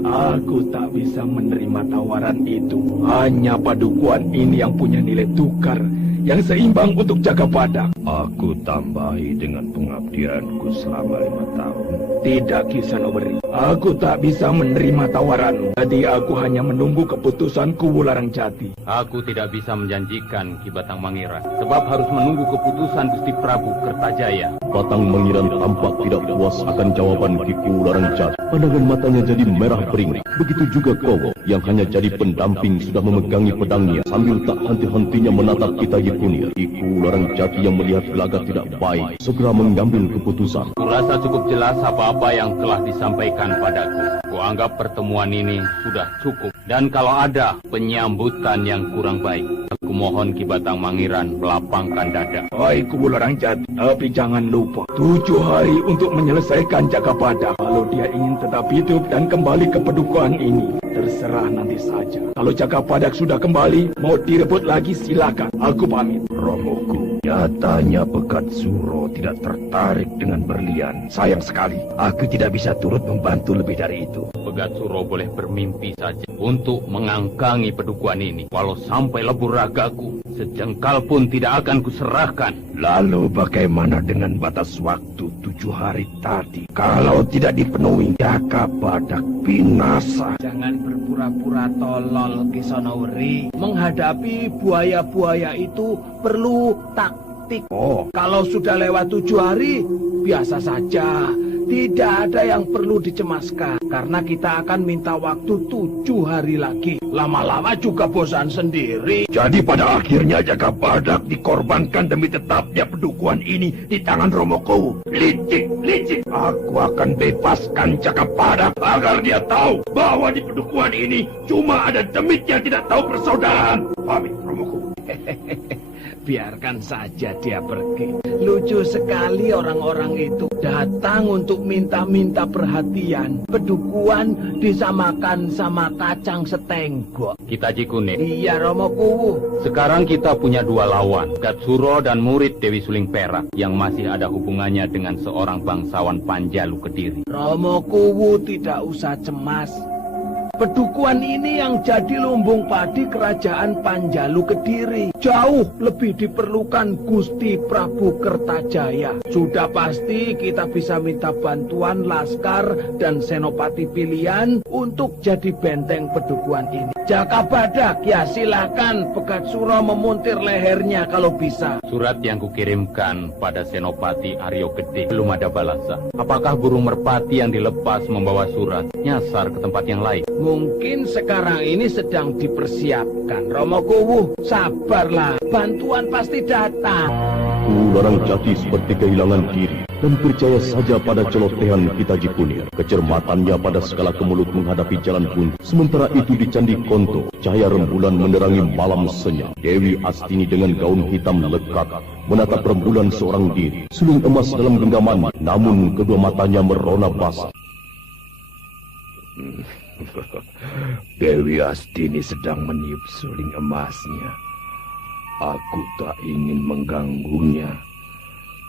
Aku tak bisa menerima tawaran itu. Hanya padukuhan ini yang punya nilai tukar yang seimbang untuk Jagabadak. Aku tambahi dengan pengabdianku selama 5 tahun. Tidak, Ki Sonoweri. Aku tak bisa menerima tawaranmu. Jadi aku hanya menunggu keputusan Kuwu Larang Jati. Aku tidak bisa menjanjikan Ki Batang Mangiran, sebab harus menunggu keputusan Gusti Prabu Kertajaya. Batang Mangiran tampak tidak puas akan jawaban Ki Kuwu Larang Jati. Pandangan matanya jadi merah bering. Begitu juga Kowo yang hanya jadi pendamping sudah memegangi pedangnya sambil tak henti-hentinya menatap Kitaji Kunir. Ki Kuwu Larang Jati yang melihat gelagat tidak baik segera mengambil keputusan. Kurasa cukup jelas apa-apa yang telah disampaikan padaku. Kuanggap pertemuan ini sudah cukup. Dan kalau ada penyambutan yang kurang baik, aku mohon Ki Batang Mangiran melapangkan dada. Baik, Kuwu Larang Jati, tapi jangan lupa 7 hari untuk menyelesaikan Jagabadak. Kalau dia ingin tetap hidup dan kembali ke pedukuhan ini, terserah nanti saja. Kalau Jagabadak sudah kembali, mau direbut lagi silakan. Aku pamit. Romoku, nyatanya Pegat Suro tidak tertarik dengan berlian. Sayang sekali, aku tidak bisa turut membantu lebih dari itu. Pegat Suro boleh bermimpi saja untuk mengangkangi pedukuhan ini. Walau sampai lebur ragaku, sejengkal pun tidak akan kuserahkan. Lalu bagaimana dengan batas waktu 7 hari tadi? Kalau tidak dipenuhi, Jagabadak binasa. Jangan berpura-pura tolol, Ki Sonoweri. Menghadapi buaya-buaya itu perlu taktik. Kalau sudah lewat 7 hari, biasa saja. Tidak ada yang perlu dicemaskan, karena kita akan minta waktu 7 hari lagi. Lama-lama juga bosan sendiri. Jadi pada akhirnya Jagabadak dikorbankan demi tetapnya pedukuhan ini di tangan Romoku. Licik, licik. Aku akan bebaskan Jagabadak agar dia tahu bahwa di pedukuhan ini cuma ada demit yang tidak tahu persaudaraan. Pamit, Romoku. biarkan saja dia pergi. Lucu sekali orang-orang itu datang untuk minta-minta perhatian. Pedukuhan disamakan sama kacang setenggok. Kita Jikunir. Iya, Romo Kuwu. Sekarang kita punya dua lawan, Pegat Suro dan murid Dewi Suling Perak, yang masih ada hubungannya dengan seorang bangsawan Panjalu Kediri. Romo Kuwu tidak usah cemas. Pedukuhan ini yang jadi lumbung padi kerajaan Panjalu Kediri. Jauh lebih diperlukan Gusti Prabu Kertajaya. Sudah pasti kita bisa minta bantuan Laskar dan senopati pilihan untuk jadi benteng pedukuhan ini. Jaka Badak, ya silakan Pegat Suro memuntir lehernya kalau bisa. Surat yang kukirimkan pada Senopati Aryo Gede belum ada balasan. Apakah burung merpati yang dilepas membawa surat nyasar ke tempat yang lain? Mungkin sekarang ini sedang dipersiapkan. Romo Kuwu, sabarlah. Bantuan pasti datang. Larang Jati seperti kehilangan diri dan percaya saja pada celotehan kita Jikunir. Kecermatannya pada segala kemulut menghadapi jalan buntu. Sementara itu di Candi Konto, cahaya rembulan menerangi malam senyap. Dewi Astini dengan gaun hitam lekat menatap rembulan seorang diri. Sulung emas dalam genggaman, namun kedua matanya merona basah. Dewi Astini sedang meniup suling emasnya. Aku tak ingin mengganggunya.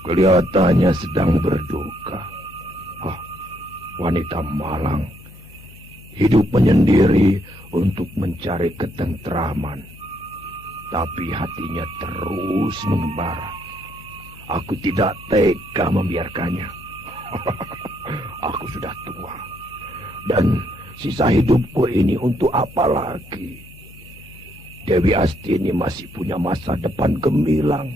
Kelihatannya sedang berduka. Wanita malang hidup menyendiri untuk mencari ketentraman. Tapi hatinya terus mengembara. Aku tidak tega membiarkannya. Aku sudah tua. Dan sisa hidupku ini untuk apa lagi? Dewi Astini masih punya masa depan gemilang.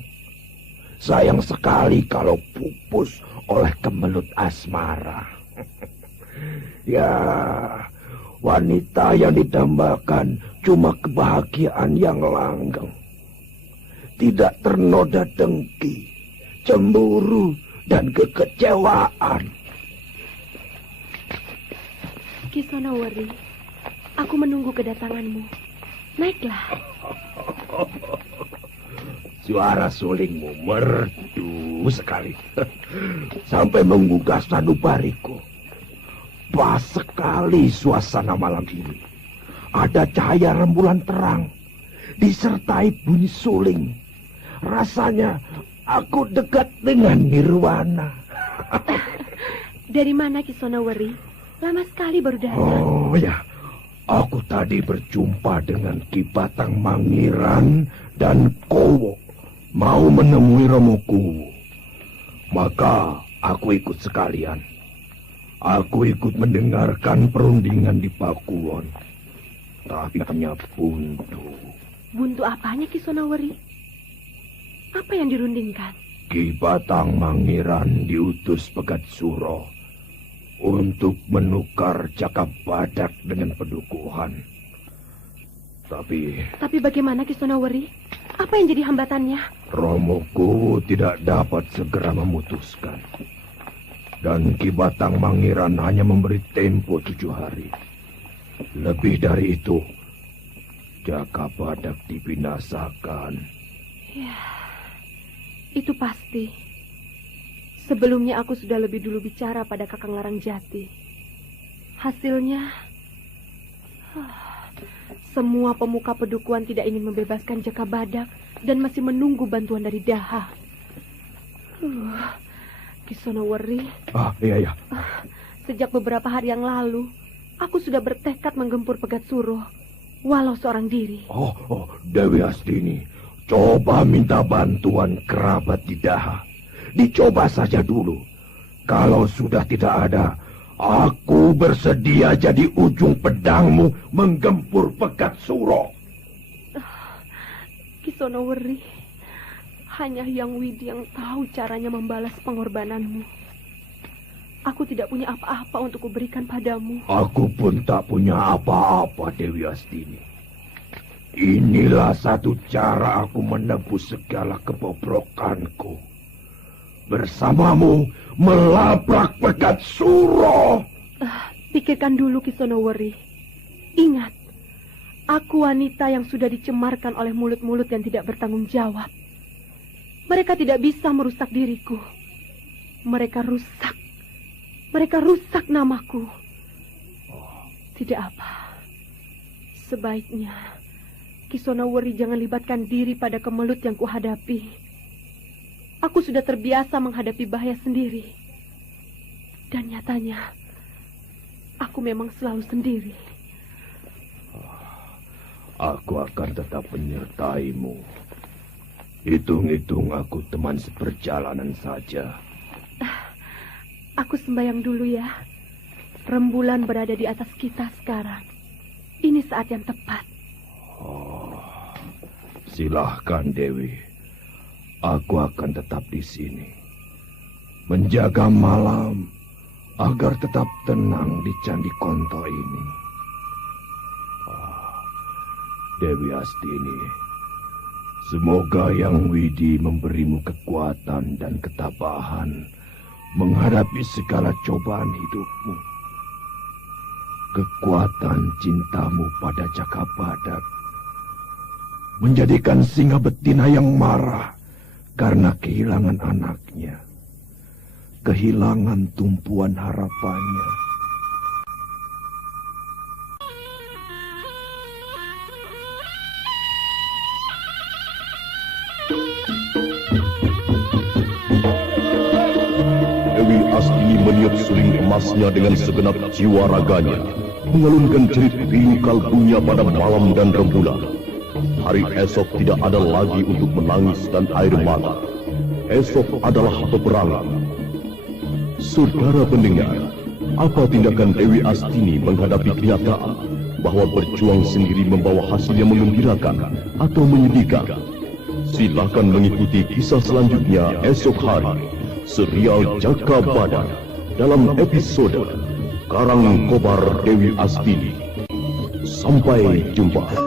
Sayang sekali kalau pupus oleh kemelut asmara. Ya, wanita yang didambakan cuma kebahagiaan yang langgeng. Tidak ternoda dengki, cemburu, dan kekecewaan. Ki Sonoweri, aku menunggu kedatanganmu. Naiklah. Suara sulingmu merdu sekali. Sampai menggugah sanubariku. Pas sekali suasana malam ini. Ada cahaya rembulan terang, disertai bunyi suling. Rasanya aku dekat dengan nirwana. Dari mana Ki Sonoweri? Lama sekali baru datang. Oh ya, aku tadi berjumpa dengan Ki Batang Mangiran dan Kowo. Mau menemui Romo Kuwu. Maka aku ikut sekalian. Aku ikut mendengarkan perundingan di Pakuwon. Tapi ternyata buntu. Buntu apanya Ki Sonoweri? Apa yang dirundingkan? Ki Batang Mangiran diutus Pegat Suro untuk menukar Jaka Badak dengan pedukuhan. Tapi bagaimana Ki Sonoweri? Apa yang jadi hambatannya? Romo Kuwu tidak dapat segera memutuskan. Dan Ki Batang Mangiran hanya memberi tempo 7 hari. Lebih dari itu, Jaka Badak dibinasakan. Ya, itu pasti. Sebelumnya aku sudah lebih dulu bicara pada Kakang Larang Jati. Hasilnya, semua pemuka pedukuhan tidak ingin membebaskan Jaka Badak dan masih menunggu bantuan dari Daha. Ki Sonoweri. Iya. Sejak beberapa hari yang lalu, aku sudah bertekad menggempur Pegat Suro, walau seorang diri. Dewi Astini, coba minta bantuan kerabat di Daha. Dicoba saja dulu. Kalau sudah tidak ada, aku bersedia jadi ujung pedangmu menggempur Pegat Suro. Ki Sonoweri, hanya Hyang Widi yang tahu caranya membalas pengorbananmu. Aku tidak punya apa-apa untuk kuberikan padamu. Aku pun tak punya apa-apa, Dewi Astini. Inilah satu cara aku menebus segala kebobrokanku. Bersamamu melabrak Pegat Suro. Pikirkan dulu Ki Sonoweri. Ingat, aku wanita yang sudah dicemarkan oleh mulut-mulut yang tidak bertanggung jawab. Mereka tidak bisa merusak diriku. Mereka rusak namaku. Tidak apa. Sebaiknya Ki Sonoweri jangan libatkan diri pada kemelut yang kuhadapi. Aku sudah terbiasa menghadapi bahaya sendiri. Dan nyatanya, aku memang selalu sendiri. Aku akan tetap menyertaimu. Hitung-hitung aku teman seperjalanan saja. Aku sembahyang dulu ya. Rembulan berada di atas kita sekarang. Ini saat yang tepat. Silahkan Dewi. Aku akan tetap di sini. Menjaga malam agar tetap tenang di Candi Konto ini. Dewi Astini, semoga Yang Widi memberimu kekuatan dan ketabahan menghadapi segala cobaan hidupmu. Kekuatan cintamu pada Cakabadak menjadikan singa betina yang marah karena kehilangan anaknya, kehilangan tumpuan harapannya. Dewi Astini meniup suling emasnya dengan segenap jiwa raganya, mengalunkan cerit piring kalbunya pada malam dan rembulan. Hari esok tidak ada lagi untuk menangis dan air mata. Esok adalah peperangan. Saudara pendengar, apa tindakan Dewi Astini menghadapi kenyataan bahwa berjuang sendiri membawa hasil yang menggembirakan atau menyedihkan? Silakan mengikuti kisah selanjutnya esok hari. Serial Cakabadak dalam episode Karang Kobar Dewi Astini. Sampai jumpa.